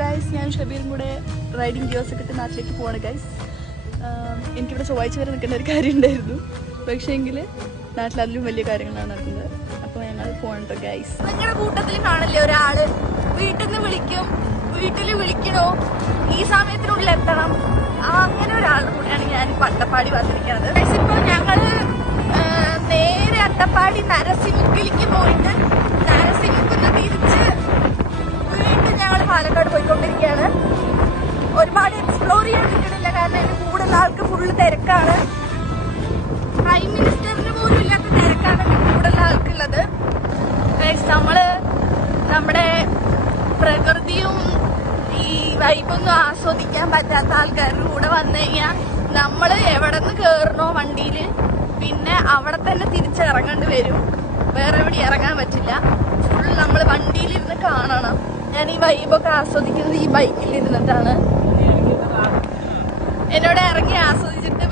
Guys, ഞാൻ ഷബീറും കൂടെ riding gears ഒക്കെ ഇട്ട് നാട്ടിലേക്ക് പോവാണ് ഗൈസ്. എനിക്കിവിടെ ചൊവ്വാഴ്ച വരെ നിൽക്കേണ്ട ഒരു കാര്യം ഉണ്ടായിരുന്നു, പക്ഷേ എങ്കിൽ നാട്ടിൽ അതിലും വലിയ കാര്യങ്ങളാണ് നടക്കുന്നത്. അപ്പോൾ ഞങ്ങൾ പോകണ്ടോ ഗൈസ്. നിങ്ങളുടെ കൂട്ടത്തിൽ കാണില്ലേ ഒരാള് വീട്ടിൽ നിന്ന് വിളിക്കും, വീട്ടിൽ വിളിക്കണോ ഈ സമയത്തിനുള്ളിൽ എത്തണം, അങ്ങനെ ഒരാളുടെ കൂടെയാണ് ഞാൻ അട്ടപ്പാടി വന്നിരിക്കുന്നത്. ഇപ്പൊ ഞങ്ങള് നേരെ അട്ടപ്പാടി നരസിംഹത്തിലേക്ക് പോയിട്ട് നരസിംഹത്തിൽ തിരിച്ച് വീണ്ടും ഞങ്ങൾ പാലക്കാട് പോയിക്കൊണ്ടിരിക്കുകയാണ്. ഒരുപാട് എക്സ്പ്ലോർ ചെയ്യാൻ കിട്ടണില്ല, കാരണം ഇതിന് കൂടുതൽ ആൾക്ക് ഫുള്ള് തിരക്കാണ്. പ്രൈം മിനിസ്റ്ററിന് പോലും ഇല്ലാത്ത തിരക്കാണ് കൂടുതൽ ആൾക്കുള്ളത്. നമ്മള് നമ്മുടെ പ്രകൃതിയും ഈ വൈബൊന്നും ആസ്വദിക്കാൻ പറ്റാത്ത ആൾക്കാരുടെ കൂടെ വന്നു കഴിഞ്ഞാൽ നമ്മള് എവിടെ നിന്ന് കയറണോ വണ്ടിയില് പിന്നെ അവിടെ തന്നെ തിരിച്ചിറങ്ങേണ്ടി വരും. വേറെ എവിടെ ഇറങ്ങാൻ പറ്റില്ല. ഫുൾ നമ്മൾ വണ്ടിയിലിരുന്ന് കാണണം. ഞാൻ ഈ വൈബൊക്കെ ആസ്വദിക്കുന്നത് ഈ ബൈക്കിൽ ഇരുന്നിട്ടാണ്. എന്നോട് ഇറങ്ങി ആസ്വദിച്ചിട്ട്